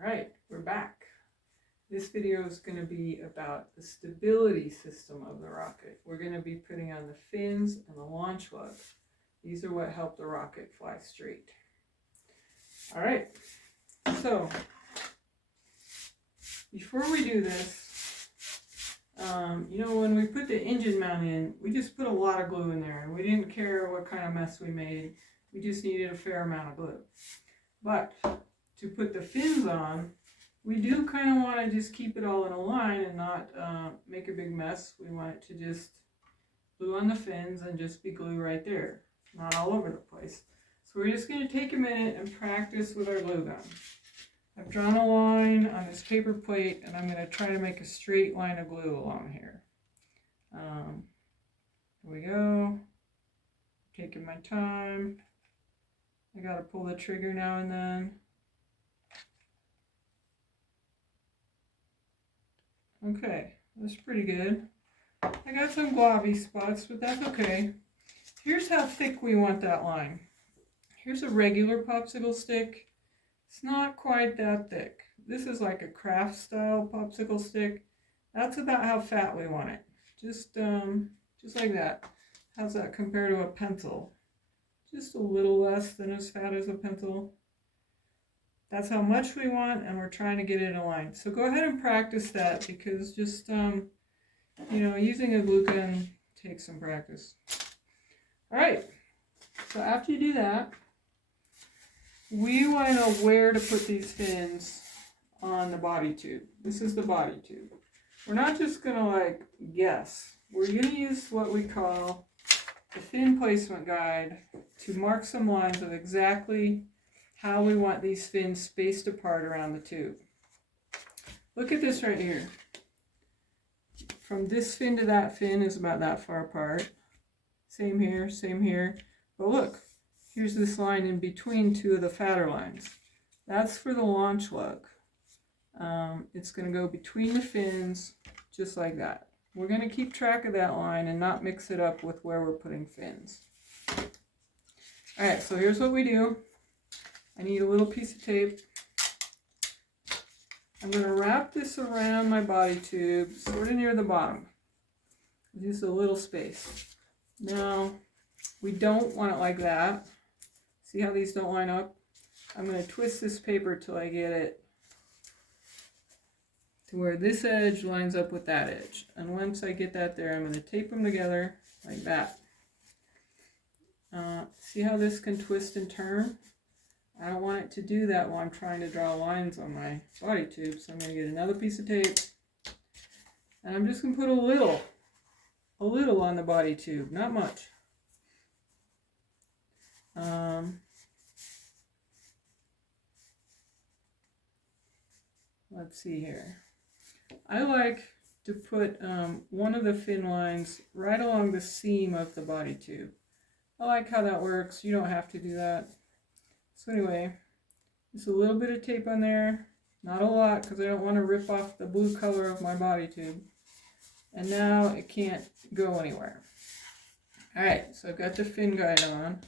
Alright, we're back. This video is going to be about the stability system of the rocket. We're going to be putting on the fins and the launch lug. These are what help the rocket fly straight. Alright, so before we do this, when we put the engine mount in, we just put a lot of glue in there, and we didn't care what kind of mess we made. We just needed a fair amount of glue. But to put the fins on, we do kind of want to just keep it all in a line and not make a big mess. We want it to just glue on the fins and just be glue right there, not all over the place. So we're just going to take a minute and practice with our glue gun. I've drawn a line on this paper plate, and I'm going to try to make a straight line of glue along here. Here we go. Taking my time. I got to pull the trigger now and then. Okay, that's pretty good. I got some globby spots, but that's okay. Here's how thick we want that line. Here's a regular popsicle stick. It's not quite that thick. This is like a craft style popsicle stick. That's about how fat we want it. Just like that. How's that compare to a pencil? Just a little less than as fat as a pencil. That's how much we want, and we're trying to get it aligned. So go ahead and practice that, because just, using a glue gun takes some practice. All right, so after you do that, we want to know where to put these fins on the body tube. This is the body tube. We're not just going to guess. We're going to use what we call the fin placement guide to mark some lines of exactly how we want these fins spaced apart around the tube. Look at this right here. From this fin to that fin is about that far apart. Same here, same here. But look, here's this line in between two of the fatter lines. That's for the launch lug. It's going to go between the fins, just like that. We're going to keep track of that line and not mix it up with where we're putting fins. Alright, so here's what we do. I need a little piece of tape. I'm going to wrap this around my body tube, sort of near the bottom. Just a little space. Now, we don't want it like that. See how these don't line up? I'm going to twist this paper till I get it to where this edge lines up with that edge. And once I get that there, I'm going to tape them together like that. See how this can twist and turn? I don't want it to do that while I'm trying to draw lines on my body tube, so I'm going to get another piece of tape, and I'm just going to put a little on the body tube, not much. Let's see here. I like to put one of the fin lines right along the seam of the body tube. I like how that works. You don't have to do that. So anyway, just a little bit of tape on there, not a lot because I don't want to rip off the blue color of my body tube. And now it can't go anywhere. Alright, so I've got the fin guide on.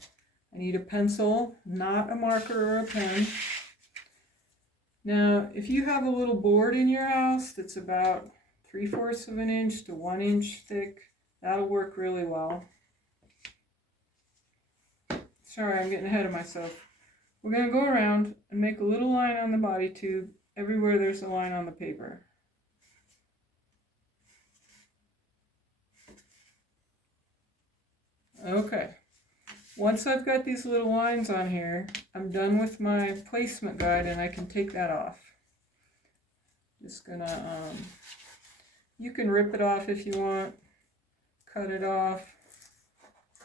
I need a pencil, not a marker or a pen. Now, if you have a little board in your house that's about 3/4 of an inch to 1 inch thick, that'll work really well. Sorry, I'm getting ahead of myself. We're going to go around and make a little line on the body tube everywhere there's a line on the paper. Okay. Once I've got these little lines on here, I'm done with my placement guide and I can take that off. Just gonna, you can rip it off if you want, cut it off,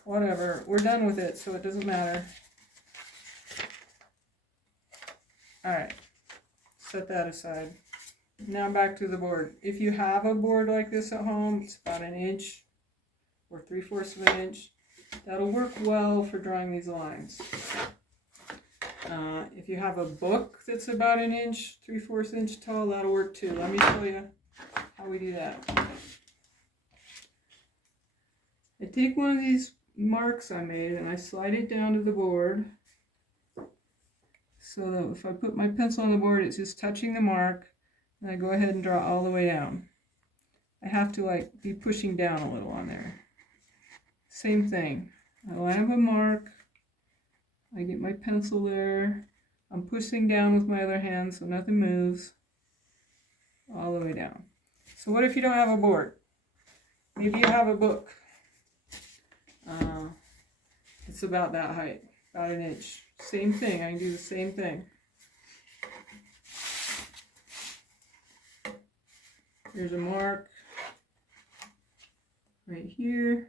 whatever. We're done with it, so it doesn't matter. Alright, set that aside. Now back to the board. If you have a board like this at home, it's about 1 inch or 3/4 of an inch. That'll work well for drawing these lines. If you have a book that's about 1 inch, 3/4 inch tall, that'll work too. Let me show you how we do that. I take one of these marks I made and I slide it down to the board. So that if I put my pencil on the board, it's just touching the mark, and I go ahead and draw all the way down. I have to like be pushing down a little on there. Same thing. I line up a mark, I get my pencil there, I'm pushing down with my other hand so nothing moves, all the way down. So what if you don't have a board? Maybe you have a book. It's about that height, about an inch. Same thing, I can do the same thing. Here's a mark right here.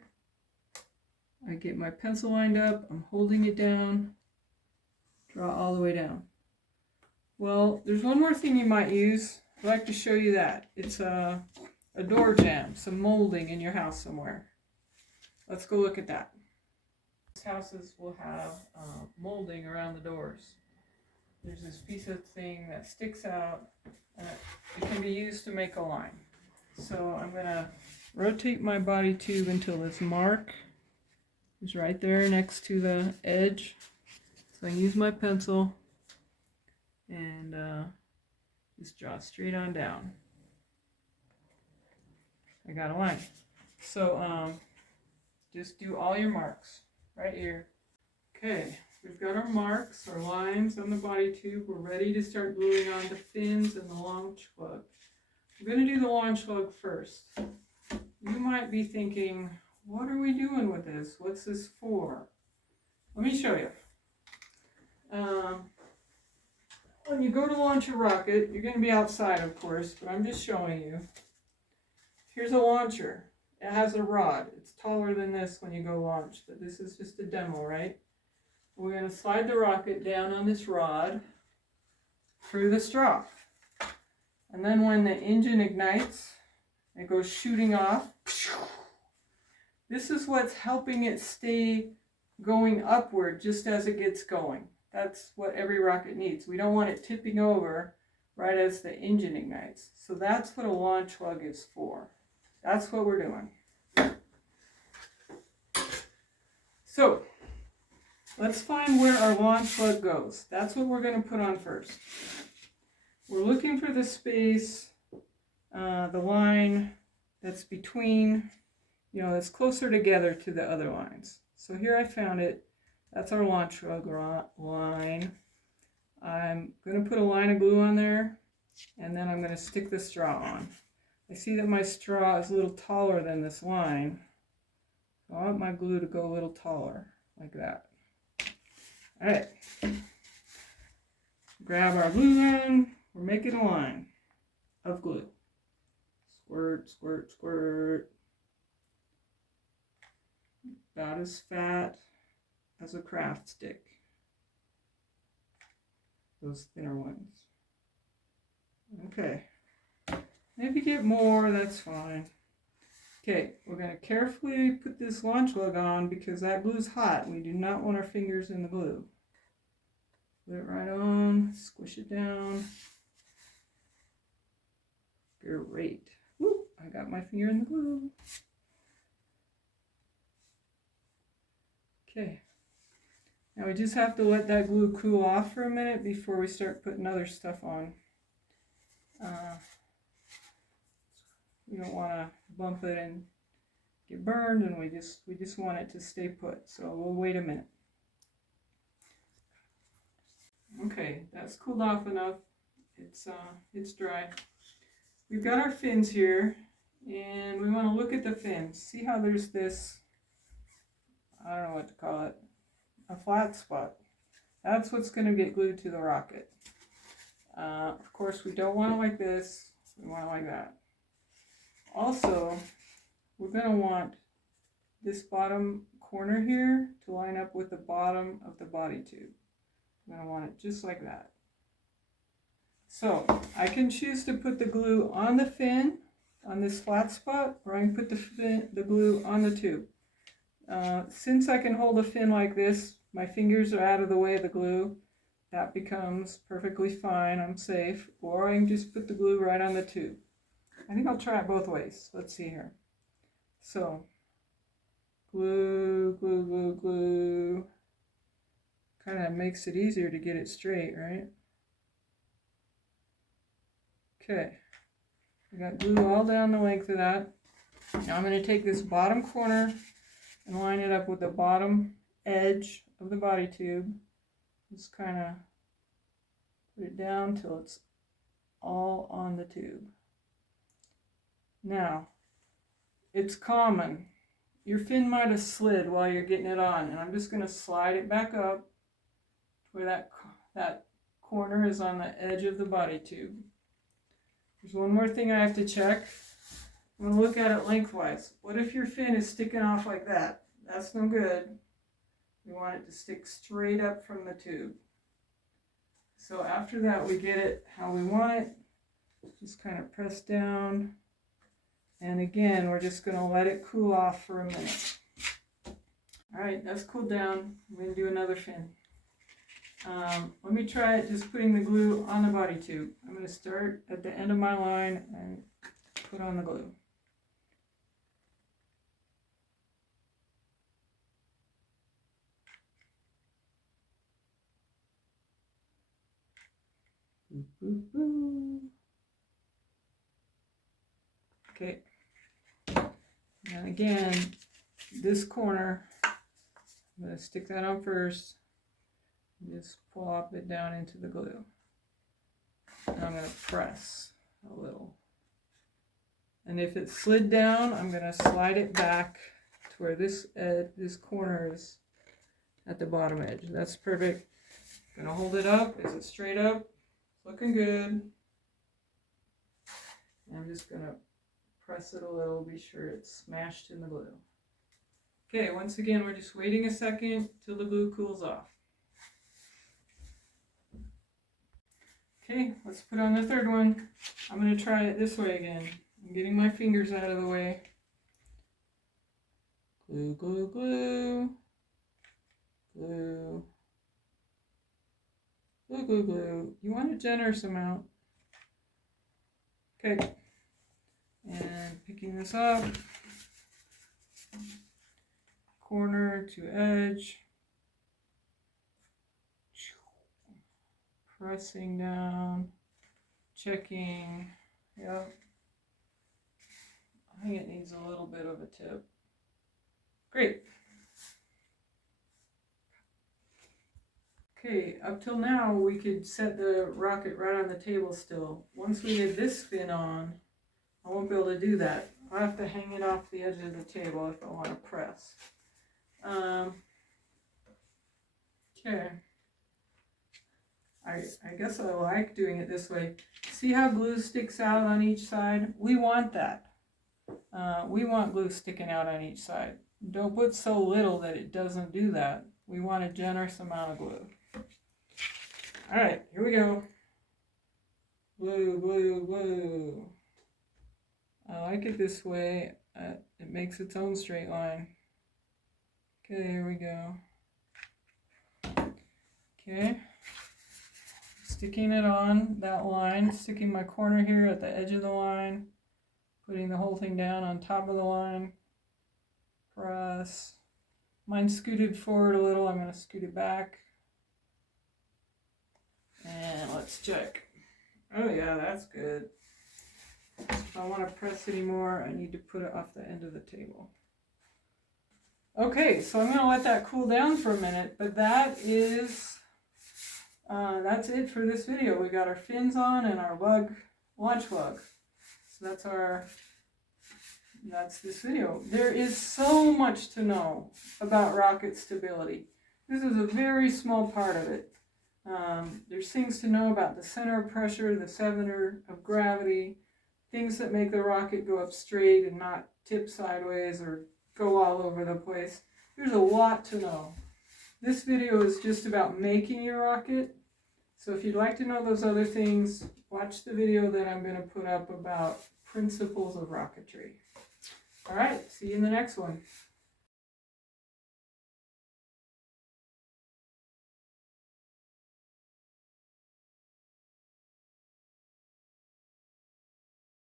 I get my pencil lined up, I'm holding it down, draw all the way down. Well, there's one more thing you might use. I'd like to show you that. It's a door jamb, some molding in your house somewhere. Let's go look at that. Houses will have molding around the doors. There's this piece of thing that sticks out, and it can be used to make a line. So I'm going to rotate my body tube until this mark is right there next to the edge. So I use my pencil and just draw straight on down. I got a line. So just do all your marks right here. Okay, we've got our marks, our lines on the body tube. We're ready to start gluing on the fins and the launch plug. We're going to do the launch plug first. You might be thinking, what are we doing with this? What's this for? Let me show you. When you go to launch a rocket, you're going to be outside, of course, but I'm just showing you. Here's a launcher. It has a rod. It's taller than this when you go launch, but this is just a demo, right? We're going to slide the rocket down on this rod through the straw. And then when the engine ignites, it goes shooting off. This is what's helping it stay going upward just as it gets going. That's what every rocket needs. We don't want it tipping over right as the engine ignites. So that's what a launch lug is for. That's what we're doing. So let's find where our launch lug goes. That's what we're going to put on first. We're looking for the space, the line that's between, that's closer together to the other lines. So here I found it. That's our launch lug line. I'm going to put a line of glue on there, and then I'm going to stick the straw on. I see that my straw is a little taller than this line. So I want my glue to go a little taller, like that. All right. Grab our glue gun. We're making a line of glue. Squirt, squirt, squirt. About as fat as a craft stick. Those thinner ones. Okay. Maybe get more, that's fine. Okay, we're going to carefully put this launch lug on because that glue's hot. We do not want our fingers in the glue. Put it right on, squish it down. Great. Whoop, I got my finger in the glue. Okay. Now we just have to let that glue cool off for a minute before we start putting other stuff on. We don't want to bump it and get burned, and we just want it to stay put. So we'll wait a minute. Okay, that's cooled off enough. It's dry. We've got our fins here, and we want to look at the fins. See how there's this, I don't know what to call it, a flat spot. That's what's going to get glued to the rocket. Of course, we don't want it like this. We want it like that. Also, we're going to want this bottom corner here to line up with the bottom of the body tube. We're going to want it just like that. So, I can choose to put the glue on the fin, on this flat spot, or I can put the glue on the tube. Since I can hold a fin like this, my fingers are out of the way of the glue. That becomes perfectly fine, I'm safe. Or I can just put the glue right on the tube. I think I'll try it both ways. Let's see here. So, glue, glue, glue, glue. kind of makes it easier to get it straight, right? Okay, I got glue all down the length of that. Now I'm going to take this bottom corner and line it up with the bottom edge of the body tube. Just kind of put it down till it's all on the tube. Now, it's common. Your fin might have slid while you're getting it on, and I'm just going to slide it back up where that corner is on the edge of the body tube. There's one more thing I have to check. I'm going to look at it lengthwise. What if your fin is sticking off like that? That's no good. We want it to stick straight up from the tube. So after that, we get it how we want it. Just kind of press down. And again, we're just going to let it cool off for a minute. All right, that's cooled down. I'm going to do another fin. Let me try it just putting the glue on the body tube. I'm going to start at the end of my line and put on the glue. Boop, boop, boop. Okay. And again, this corner, I'm going to stick that on first. Just plop it down into the glue. And I'm going to press a little. And if it slid down, I'm going to slide it back to where this corner is at the bottom edge. That's perfect. I'm going to hold it up. Is it straight up? It's looking good. And I'm just going to press it a little, be sure it's smashed in the glue. Okay, once again, we're just waiting a second till the glue cools off. Okay, let's put on the third one. I'm going to try it this way again. I'm getting my fingers out of the way. Glue, glue, glue. Glue. Glue, glue, glue. You want a generous amount. Okay. And picking this up. Corner to edge. Pressing down, checking, yep. I think it needs a little bit of a tip. Great. Okay, up till now we could set the rocket right on the table still. Once we get this fin on, I won't be able to do that. I'll have to hang it off the edge of the table if I want to press. Okay. I guess I like doing it this way. See how glue sticks out on each side? We want that. We want glue sticking out on each side. Don't put so little that it doesn't do that. We want a generous amount of glue. All right, here we go. Glue, glue, glue. I like it this way. It makes its own straight line. Okay, here we go. Okay. Sticking it on that line, sticking my corner here at the edge of the line, putting the whole thing down on top of the line, press. Mine's scooted forward a little, I'm going to scoot it back. And let's check. Oh yeah, that's good. If I want to press anymore, I need to put it off the end of the table. Okay, so I'm going to let that cool down for a minute, but that's it for this video. We got our fins on and our launch lug. So that's this video. There is so much to know about rocket stability. This is a very small part of it. There's things to know about the center of pressure, the center of gravity, things that make the rocket go up straight and not tip sideways or go all over the place. There's a lot to know. This video is just about making your rocket. So if you'd like to know those other things, watch the video that I'm going to put up about principles of rocketry. All right, see you in the next one.